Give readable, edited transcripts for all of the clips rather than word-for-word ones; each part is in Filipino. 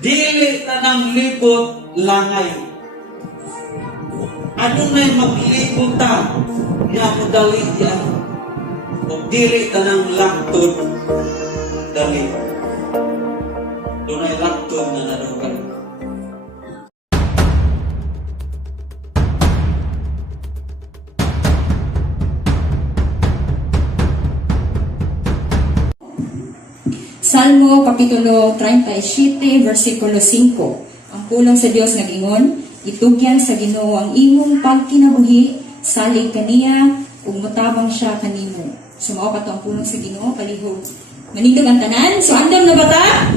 dili tanang libot langay. Ano na'y maglibot ta? Nga madali yan. O dili tanang laktod dali. Doon ay laktod na narugan. Salmo Kapitulo 37, versikulo 5. Ang pulong sa Dios nagingon, itugyan sa Ginoo ang imong pagkinabuhi, salig kaniya, ug motabang siya kanimo. Sumao pa to ang pulong sa Ginoo, palihog. Manindog ang tanan, so andam na ba ta?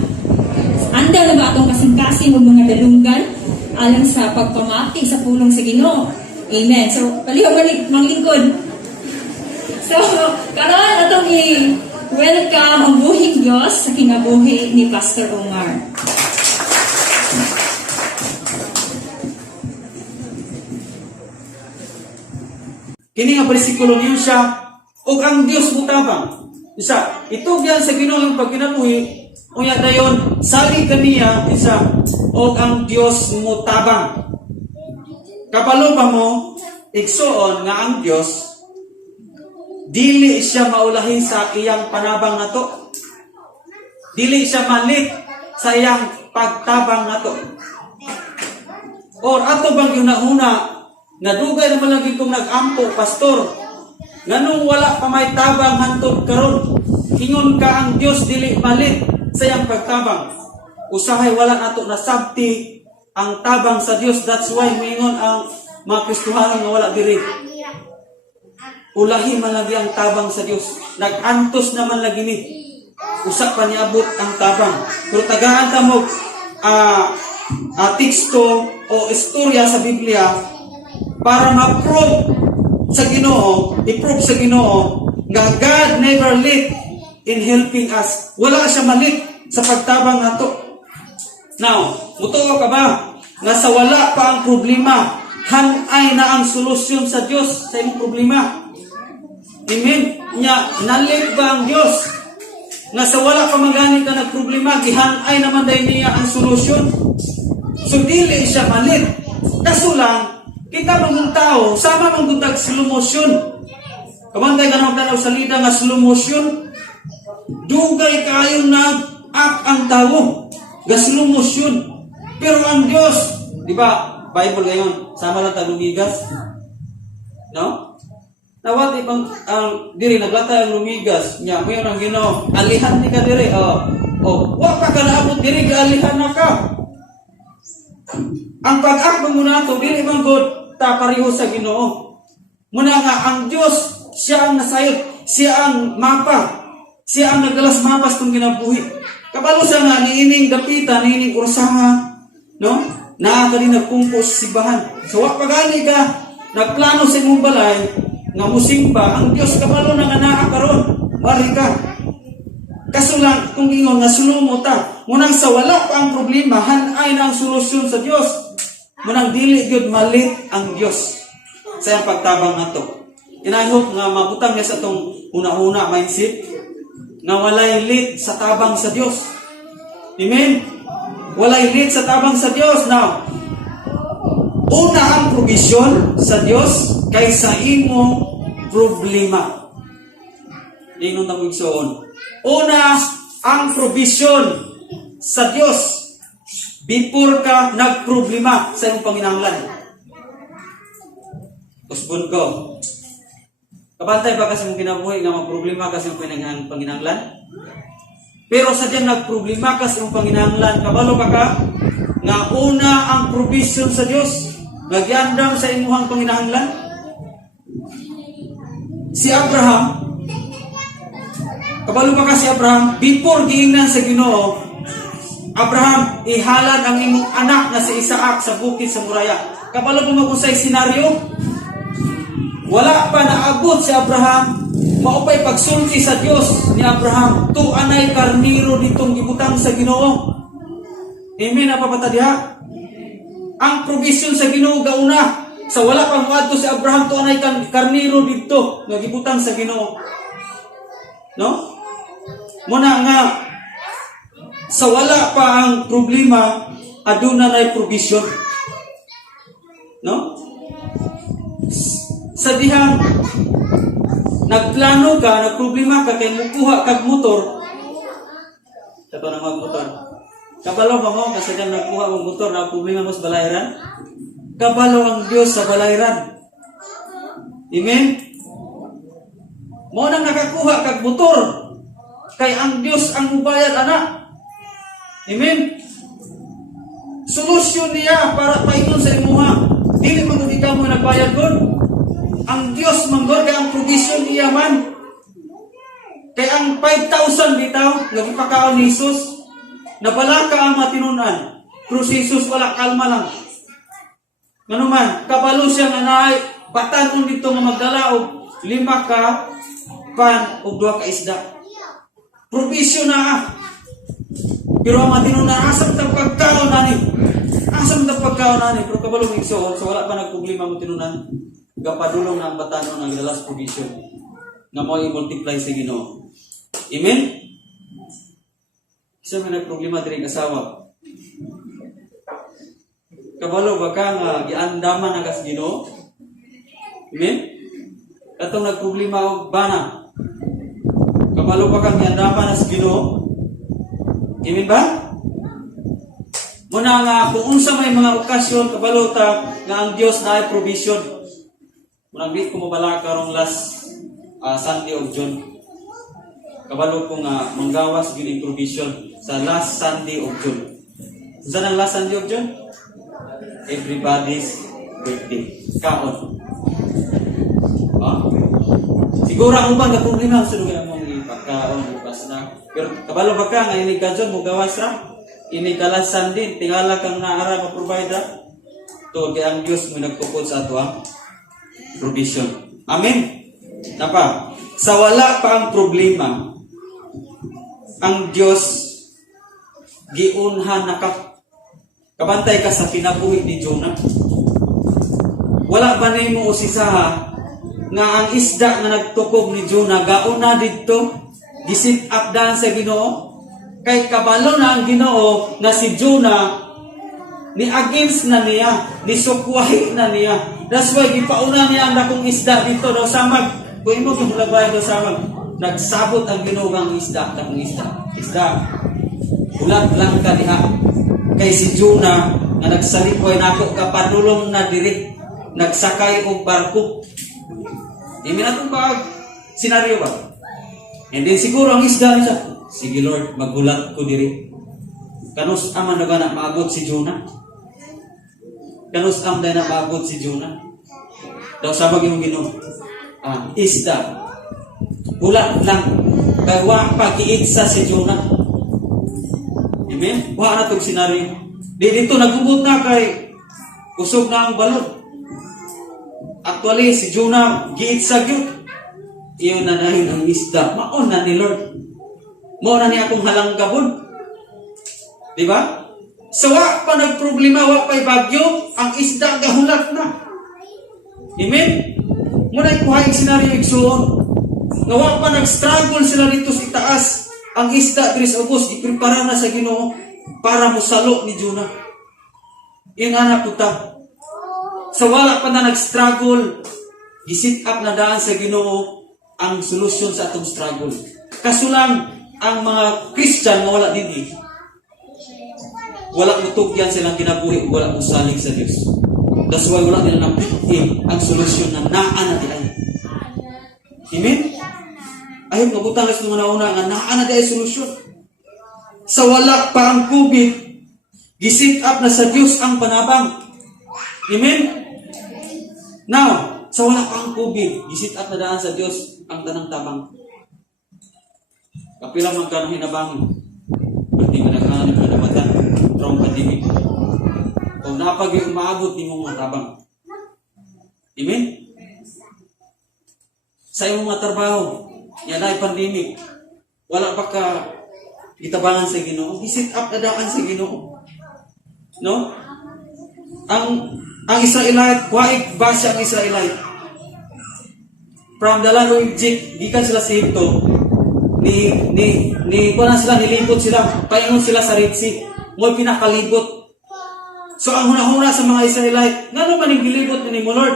Andam na ba atong kasing-kasing ug mga dalunggan alang sa pagpamati sa pulong sa Ginoo? Amen. So palihog manglingkod. So karon atong welcome ang buhing Diyos sa kinabuhi ni Pastor Omar. Kini nga bersikulo niyo siya, o ang Diyos mutabang. Isa, itugyan sa Ginoo ang pagkinabuhi, unya dayon, salig kaniya, isa, o ang Diyos mutabang. Kapalo pa mo, igsuon nga ang Diyos, dili siya maulahi sa iyang panabang nato. Dili siya malit sa iyang pagtabang nato. Or ato bang yuna-una, nadugay naman lagi kong nag-ampo, pastor, nganong wala pa may tabang hantod karon? Ingon ka ang Diyos dili malit sa iyang pagtabang. Usahay wala nato nasabti ang tabang sa Diyos. That's why mingon ang mga Kristohanon nga wala diri. Ulahi man lagi ang tabang sa Dios. Nag-antos naman lagi ni. Usa pa niabot ang tabang. Pero tagaan ta mo teksto o istorya sa Biblia para ma-prove sa Ginoo, i-prove sa Ginoo nga God never late in helping us. Wala siya malit sa pagtabang nato. Now, mutuo ka ba nga sa wala pa ang problema, hanay na ang solusyon sa Dios sa imong problema? Amen. Nya nalit ba ang Dios nga sa wala pa magani ka nagproblema, gihanay naman dahil niya ang solusyon? So dili siya malit. Kaso lang, kita mga tao, sama mang gutag slow motion. Kamantay ka naman tanaw salida nga slow motion, dugay kayo nag-act ang tao, ga slow motion. Pero ang Dios, di ba, Bible ngayon, sama lang tayo lumigas? No? Nawat ibang diri naglatay ang lumigas nya mayon ang Ginoo alihan ni ka diri wa pa ka naabot diri alihan na ka. Ang pag-act mo nato dili man gud ta pareho sa Ginoo. Muna nga ang Dios siya ang nasayod, siya ang mapa, siya ang nagdalas mapas tong kinabuhi. Kabalo sa nga niining dapita niining ursaha, no? Naa ka din nagkumpos sibahan. So wa pa gani ka nagplano sa imong balay nga musimba ang Dios kabalo na nga naa karon mari ka. Kaso lang kung ingon nga sulumo ta munang sa wala pa ang problema hanay na ang solusyon sa Dios, munang dili gyud malit ang Dios sa iyang pagtabang nato. And I hope nga mabutang niya sa tong una-una mindset nga walay lit sa tabang sa Dios. Amen. Walay lit sa tabang sa Dios. Now, una ang provision sa Dios kaysa imong problema. Ingon ta migsoon. Una ang provision sa Dios before ka nagproblema sa imong panginahanglan. Usbon ko. Kabantay ba kasi mong kinabuhi nga magproblema kasi imong panginahanglan? Pero sa diyan nagproblema kasi imong panginahanglan, kabalo ka nga una ang provision sa Dios nagyandam sa imuhang panginahanglan. Si Abraham, kabalo ka si Abraham, before giingnan sa Ginoo, Abraham, ihalad ang imong anak na si Isaac sa bukid sa Moriah. Kabalo mo sa senaryo, wala pa naabot si Abraham, maupay pagsulti sa Dios ni Abraham, tu anay karniro ditong gibutang sa Ginoo. Amen, napapata diha. Ang provision sa Ginoo gauna. Sa wala pang muadto si Abraham to anay karniro didto nga gibutang sa Ginoo. No? Muna nga sa wala pa ang problema, aduna na'y provision. No? Sa dihang nagplano ka, nagproblema ka, kay mukuha kag motor, kato na mag-motor. Kabalo ba mo, kasi dyan nagkuha mong motor, na problema mo sa balayran? Kabalo ang Diyos sa balayran. Amen? Mo nang nakakuha kag motor, kay ang Diyos ang mubayad, anak. Amen? Solusyon niya para paingon sa imuha. Dili man kung ikaw mo nagbayad doon. Ang Diyos manggol, kay ang provision niya man. Kay ang 5,000 bitaw, nagipakaon ni Jesus, nabala ka ang matinunan. Pero si Jesus wala, kalma lang. Ano man, kabalo siya nga naay, batanon dito nga magdala og 5 ka pan o 2 ka isda. Provision na. Pero ang matinunan, asam tang pagkaon nani. Asam tang pagkaon nani. Pero kabalo ng igsoon, so wala pa nagproblema mo tinunan. Gapadulong na ang batanon ang dalas provision. Nga mo i-multiply sa Ginoo. Amen? Isa may nagproblema diri kasawa. Kabalo ba ka nga giandaman na kas Ginoo? Amen? Katong nagproblema og bana. Kabalo ba ka giandaman na sa Ginoo? Amen ba? Muna nga kung unsa may mga okasyon kabalo ta nga ang Dios na ay provision. Muna bit ko mabala karong last Sunday of June. Kabalo ko nga manggawas gyud ang provision sa last Sunday of June. Sa ang last Sunday of June? Everybody's birthday. Kaon. Siguro ang uban na problema sa lugar mong ipagkaon bukas na. Pero kabalo ba ka nga ini ka June mo gawas ra? Ini ka last Sunday tingala kang naara ma-provide ra. To di ang Dios mo nagtukod sa ato ang provision. Amen. Napa, sa wala pa ang problema, ang Diyos giunhan na kabantay ka sa kinabuhi ni Jonah. Wala ba na mo usisaha nga ang isda na nagtukob ni Jonah gauna didto gisit up dan sa Ginoo? Kay kabalo na ang Ginoo na si Jonah ni against na niya, ni sukwahi na niya. That's why gipauna niya ang dakong isda dito daw samag. Kung imo gulabay daw samag, nagsabot ang Ginoo ang isda, dakong isda. Isda. Ulat lang ka diha. Kay si Jonah nga nagsalikoy nako kapadulong na diri, nagsakay og barko. Hindi na itong senaryo ba? And then siguro ang isda niya, sige Lord, magulat ko diri. Kanus aman na ba na maabot si Jonah? Kanus am na maabot si Jonah? Daw sabag yung Ginoo. Isda. Ulat lang. Kaya wa pag-iitsa si Jonah. Amen? Wa na itong senaryo. Di dito nagugot na kay usog na ang balod. Actually, si Jonah giitsa gyud. Iyon na yun ang isda. Maon na ni Lord. Maon na ni akong halanggabon. Diba? So, wa pa nagproblema, wa pa'y bagyo, ang isda gahulat na. Amen? Muna yung kuhaing senaryo igsoon. Nga wa pa nag-struggle sila dito sa itaas. Ang isda, Dris August, iprepara na sa Ginoo para musalo ni Jonah. Yung anak ko ta. So, wala pa na nag-struggle, gisit up na daan sa Ginoo ang solusyon sa atong struggle. Kaso lang, ang mga Christian nga wala din wala mutugyan silang kinabuhi, wala musalig sa Diyos. That's why wala nila napitin ang solusyon na naan na diay. Amen? Ayun, mabutang rin mga nauna nga naan na diay solusyon. Sa wala pa ang COVID, gisit up na sa Diyos ang panabang. Amen? Now, sa wala pa ang COVID, gisit up na daan sa Diyos ang tanang tabang. Kapila man ka ng hinabangin. Hindi ka nakahanap na namatan from pandemic. Kung napag yung maabot ni mong matabang. Amen? Sa iyong mga trabaho, yan ay pandemic. Wala pa ka itabangan sa Ginoo. I-sit up na daan sa Ginoo. No? Ang Israelite, waig basa ang Israelite. From the land of Egypt, gikan sila sa Egypto, kuha sila, nilibot sila, paingon sila sa Red Sea. Mo'y pinakalibot. So ang huna-huna sa mga Israelite, ngano man yung gilibot ni mo Lord?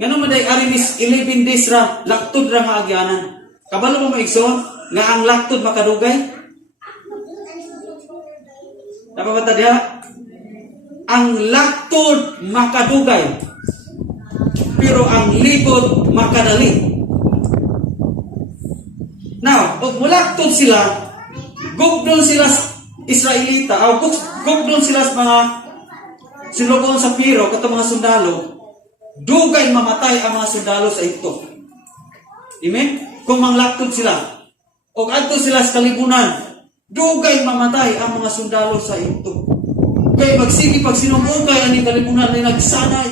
Ngano man day arimis 11 days ra, laktod ra nga agyanan. Kabalo mo maigsoon, nga ang laktod makadugay? Napabata diha? Ang laktod makadugay, pero ang libot makadali. Now, pag mulaktod sila, gugdon sila Israelita, gugdon sila sa mga sinugon sa Piro, kato mga sundalo, dugay mamatay ang mga sundalo sa ito. Amen? Kung manglaktod sila, o adto sila sa kalibunan, dugay mamatay ang mga sundalo sa ito. Kaya magsige pag sinumukay ang kalibunan na nagsanay.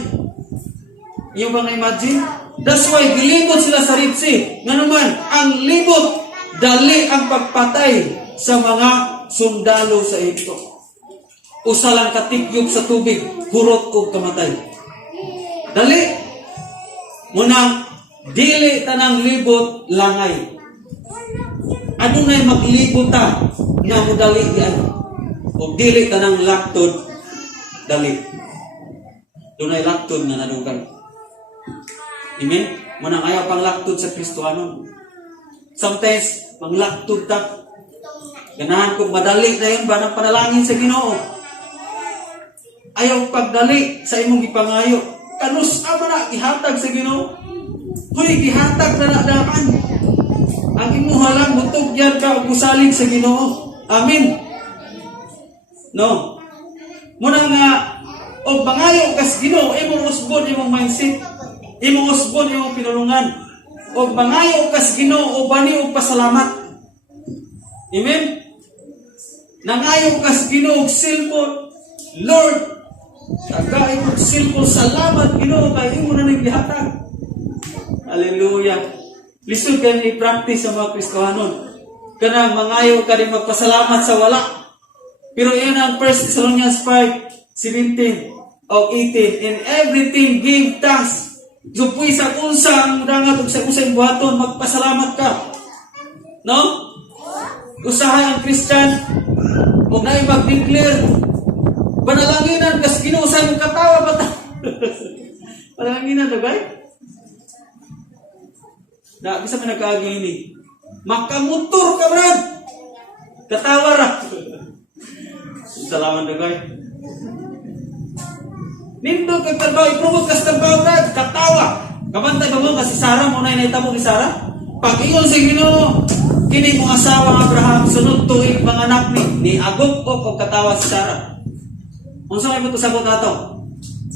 Yung bang na-imagine? That's why gilibot sila sa Red Sea. Nga naman, ang libot, dali ang pagpatay sa mga sundalo sa ito. Usa lang katikyop sa tubig, hurot o kamatay. Dali. Munang, dili tanang libot, langay. Ano na'y maglibot ta na mo dali yan? O dili tanang laktod, dali. Dunay laktod na nadugay. Amen? Munang ayaw pang laktod sa Kristohanon. Sometimes, manglaktod ta. Ganahan kung madali na yun ba ng panalangin sa Ginoo? Ayaw pagdali sa imong gipangayo. Kanus ama na gihatag sa Ginoo. Huy, gihatag na nadaan. Ang imuha lang butog yan ka ug musalig sa Ginoo. Amen. No. Muna nga og bangayo kas Ginoo, imong usbon imong mindset. Imong usbon imong pinulungan. Og bangayo kas Ginoo o bani og pasalamat. Amen. Nangayo kas Ginoo og silpon. Lord, tagay ko silpon, salamat Ginoo kay imo na ning gihatag. Hallelujah. Lisod kayo i-practice sa mga Kristohanon. Kanang mangayo ka rin magpasalamat sa wala. Pero yan ang 1 Thessalonians 5:17 o 18. In everything give thanks. Supoy sa unsang dangat ug sa usang buhaton magpasalamat ka. No? Usahay ang Christian ug naay mag-declare panalanginan kas Ginoo sa imong katawa bata. Panalanginan dagay. Da bisa man nagkaagi ini. Makamotor ka brad. Katawa ra. Salamat dagay. Nindo kag trabaho, i-promote kas trabaho brad, katawa. Kabantay ba mo kasi Sarah mo na inahitabo ni Sarah? Pag-ingon sa Ginoo, kini mong asawa nga Abraham sunod tuig mga anak ni agop og katawa si Sarah. Unsa may buto sabot nato?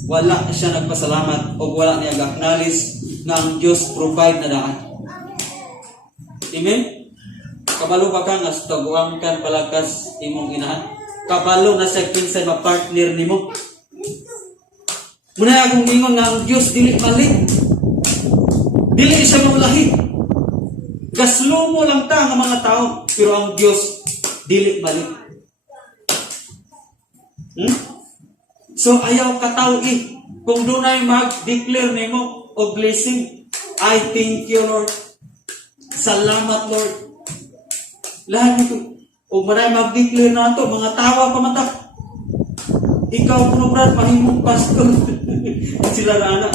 Wala siya nagpasalamat o wala niya ga-acknowledge nga ang Dios provide na daan. Amen? Kabalo ba ka nga taguang kan palakas imong inahan? Kabalo na siya kinsay ma-partner nimo. Muna akong ingon nga ang Dios dili mali. Dili siya mamlahi. Gaslo mo lang ta nga mga tao, pero ang Dios dili mali. So ayaw katawi kung dunay mag-declare nimo o blessing. I thank you Lord. Salamat Lord. Lahat nito. O maray mag-declare na ito, mga tawa pa mata. Ikaw puno brad, mahimong pastor. Sila na anak.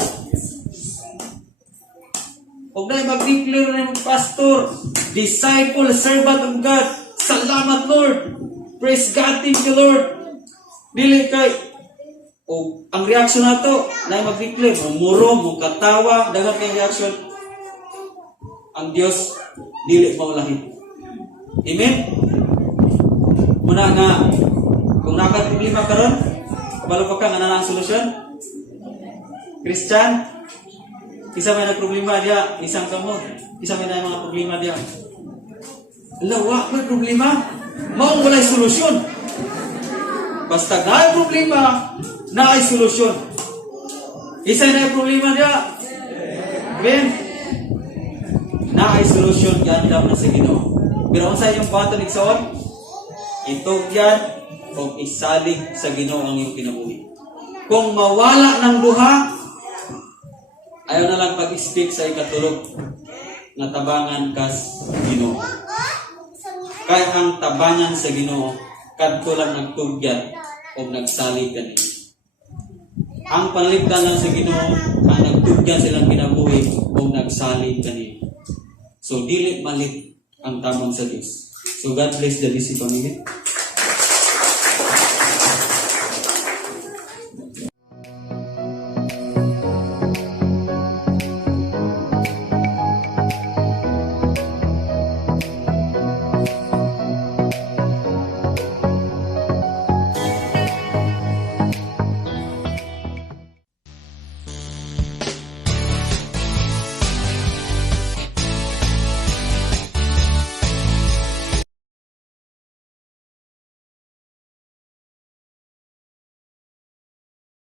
O maray mag-declare na yung pastor, disciple, servant of God. Salamat Lord. Praise God, thank you Lord. Dili kay o ang reaction na ito, na mag-declare, mumuro, mukatawa, dagat kay reaction. Ang Diyos, dili maulahin. Amen? Muna nga, kung nakaproblema ka ron, kabalo pa ka nga na ang solusyon? Christian, isa may nagproblema diya, isang kamo, isa may na mga problema diya. Lawa, may problema? Maong walay solusyon. Basta na ay problema, na ay solusyon. Isa na ay problema diya. Amen? Na ay solusyon, yan daw na sa Ginoo. Pero kung sa iyong bato nigsaon, ito yan, kung isalig sa Ginoo ang iyong kinabuhi. Kung mawala ng duha, ayaw na lang pag-speak sa ikatulog na tabangan kas Ginoo. Kay ang tabangan sa Ginoo kadto lang nagtugyan o nagsalig kani. Ang panlipdan lang sa Ginoo ang nagtugyan silang kinabuhi o nagsalig kani. So dili malit ang tabang sa Dios. So God bless the busy family.